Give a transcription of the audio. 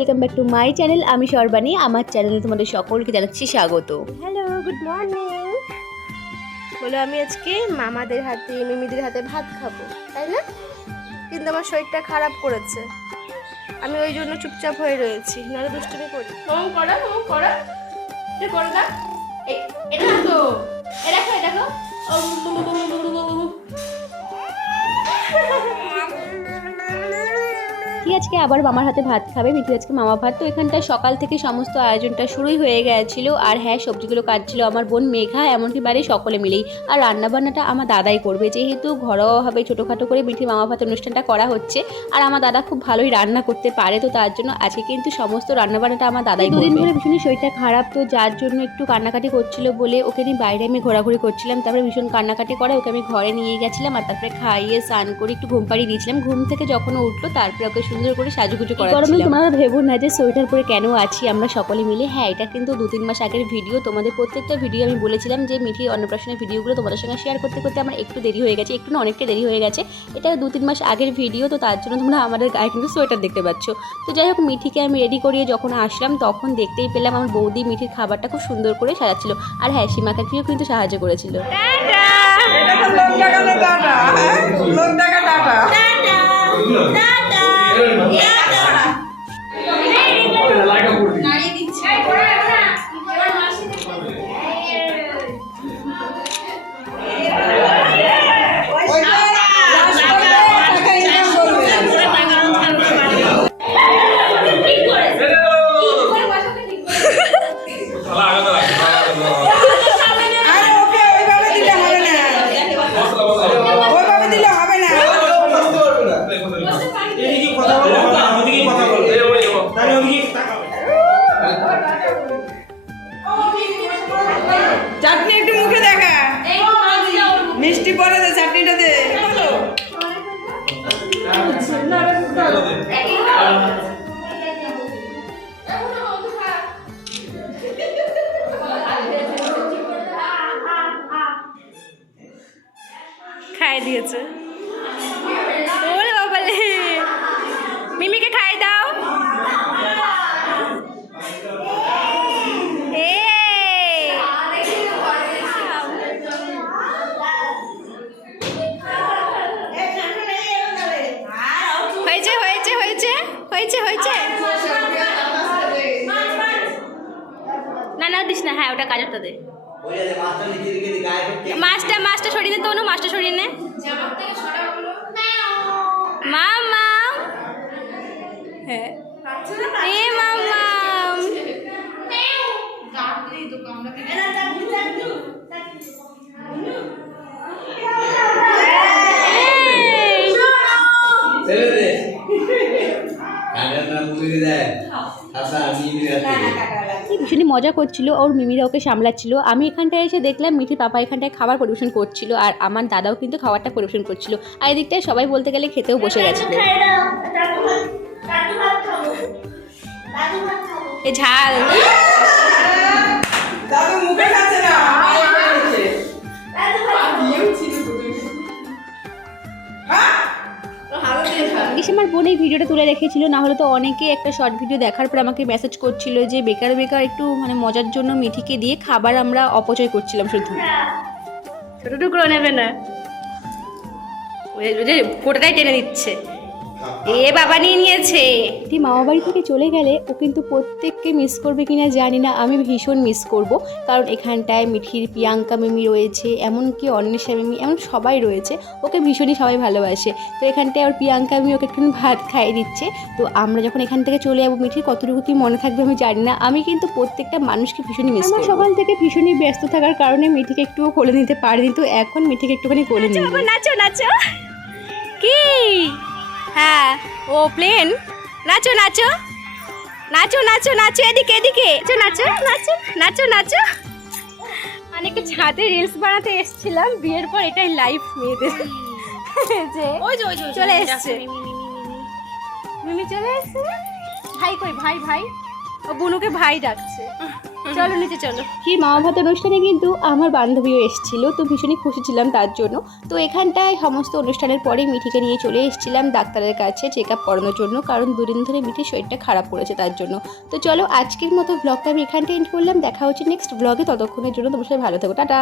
Welcome back to my channel. আমি সর্বাণী, আমার চ্যানেলে তোমাদের সকলকে জানাচ্ছি স্বাগত। Hello, good morning. বলো, আমি আজকে মামাদের হাতে মিমিদের হাতে ভাত খাবো, তাই না? কিন্তু আমার শরীরটা খারাপ করেছে, আমি ওই জন্য চুপচাপ হয়ে রয়েছি, নাহলে দুষ্টুমি করি। এটা তো দেখো মিঠি আজকে আবার মামার হাতে ভাত খাবে। মিঠি আজকে মামা ভাত। তো এখানটায় সকাল থেকে সমস্ত আয়োজনটা শুরুই হয়ে গেছিল। আর হ্যাঁ, সবজিগুলো কাটছিল আমার বোন মেঘা, এমনকি বাড়ির সকলে মিলেই। আর রান্নাবান্নাটা আমার দাদাই করবে, যেহেতু ঘরোয়াভাবে ছোটোখাটো করে মিঠি মামা ভাত অনুষ্ঠানটা করা হচ্ছে। আর আমার দাদা খুব ভালোই রান্না করতে পারে, তো তার জন্য আজকে কিন্তু সমস্ত রান্নাবান্নাটা আমার দাদাই করবে। দুদিন ধরে ভীষণই শরীরটা খারাপ, তো যার জন্য একটু কান্নাকাটি করছিল বলে ওকে নিয়ে বাইরে আমি ঘোরাঘুরি করছিলাম। তারপরে ভীষণ কান্নাকাটি করে ওকে আমি ঘরে নিয়ে গেছিলাম, আর তারপরে খাইয়ে স্নান করে একটু ঘুম পাড়িয়ে দিয়েছিলাম। ঘুম থেকে যখন উঠলো তারপরে ওকে সুন্দর করে সাজুগুজু করা। গরমে তোমরা ভেবো না যে সোয়েটার পরে কেন আছি আমরা সকলে মিলে। হ্যাঁ, এটা কিন্তু 2-3 মাস আগের ভিডিও। তোমাদের প্রত্যেকটা ভিডিও আমি বলেছিলাম যে মিঠি অন্নপ্রাশনের ভিডিওগুলো তোমাদের সঙ্গে শেয়ার করতে করতে আমার একটু দেরি হয়ে গেছে, একটু না অনেকটা দেরি হয়ে গেছে। এটা 2-3 মাস আগের ভিডিও, তো তার জন্য তোমরা আমাদের গায়ে কিন্তু সোয়েটার দেখতে পাচ্ছ। তো যাই হোক, মিঠিকে আমি রেডি করিয়ে যখন আসলাম তখন দেখতেই পেলাম আমার বৌদি মিঠির খাবারটা খুব সুন্দর করে সাজাচ্ছিল। আর হ্যাঁ, সীমা কাকিও কিন্তু সাহায্য করেছিল। চাটনি একটু মুখে দেখা, মিষ্টি পরে দে, চাটনিটা দে। খাইয়ে দিয়েছে। ওরে বাবালে, মিমিকে খাই দাও। হয়েছে না না দিস না। হ্যাঁ, ওটা কাজটা দে। মাছটা সরিয়ে নে, তো মাছটা সরিয়ে নে। মামা, হ্যাঁ এ মামা, ভীষণই মজা করছিল। ওর মিমিরা ওকে সামলাচ্ছিল। আমি এখানটায় এসে দেখলাম মিঠির পাপা এখানটায় খাবার পরিবেশন করছিল, আর আমার দাদাও কিন্তু খাবারটা পরিবেশন করছিল। আর এদিকটায় সবাই বলতে গেলে খেতেও বসে গেছিল। এ ঝাল আমার বোন এই ভিডিওটা তুলে রেখেছিল, না হলে তো অনেকে একটা শর্ট ভিডিও দেখার পর আমাকে মেসেজ করছিল যে বেকার বেকার একটু মজার জন্য মিঠিকে দিয়ে খাবার আমরা অপচয় করছিলাম। শুধু ছোট টুকরো নেবে না, গোটাটাই টেনে দিচ্ছে। এ বাবা নিয়ে নিয়েছে। মামা বাড়ি থেকে চলে গেলে ও কিন্তু প্রত্যেককে মিস করবে কিনা জানি না, আমি ভীষণ মিস করব। কারণ এখানটায় মিঠির প্রিয়াঙ্কা মিমি রয়েছে, এমনকি অন্বেষা মিমি, এমন সবাই রয়েছে। ওকে ভীষণই সবাই ভালোবাসে। তো এখানটায় ওর প্রিয়াঙ্কা মিমি ওকে একটু ভাত খাইয়ে দিচ্ছে। তো আমরা যখন এখান থেকে চলে যাবো, মিঠির কতটুকু কি মনে থাকবে আমি জানি না। আমি কিন্তু প্রত্যেকটা মানুষকে ভীষণই মিস করি। সকাল থেকে ভীষণই ব্যস্ত থাকার কারণে মিঠিকে একটুও কোলে নিতে পারিনি, তো এখন মিঠিকে একটুখানি কোলে নিই। নাচো নাচো কি? হ্যাঁ, ও প্লেন। নাচো নাচো নাচো নাচো নাচো, এদিকে এদিকে নাচো নাচো নাচো নাচো। মানে একটু ছাদে রিলস বানাতে এসেছিলাম বিয়ের পর, এটাই লাইফ মেয়েদের। চলে এসছে মিমি, চলে এসছে। ভাই কই? ভাই ও বুনুকে ভাই ডাকছে। চলো নিচে চলো। কি মামা ভাত অনুষ্ঠানে কিন্তু আমার বান্ধবীও এসেছিলো, তো ভীষণই খুশি ছিলাম তার জন্য। তো এখানটায় সমস্ত অনুষ্ঠানের পরে মিঠিকে নিয়ে চলে এসেছিলাম ডাক্তারের কাছে চেক আপ করানোর জন্য, কারণ দুদিন ধরে মিঠির শরীরটা খারাপ করেছে তার জন্য। তো চলো আজকের মতো ব্লগটা আমি এখানটা এন্ড করলাম, দেখা হচ্ছে নেক্সট ব্লগে, ততক্ষণের জন্য তোমার সাথে ভালো থাকো, টাটা।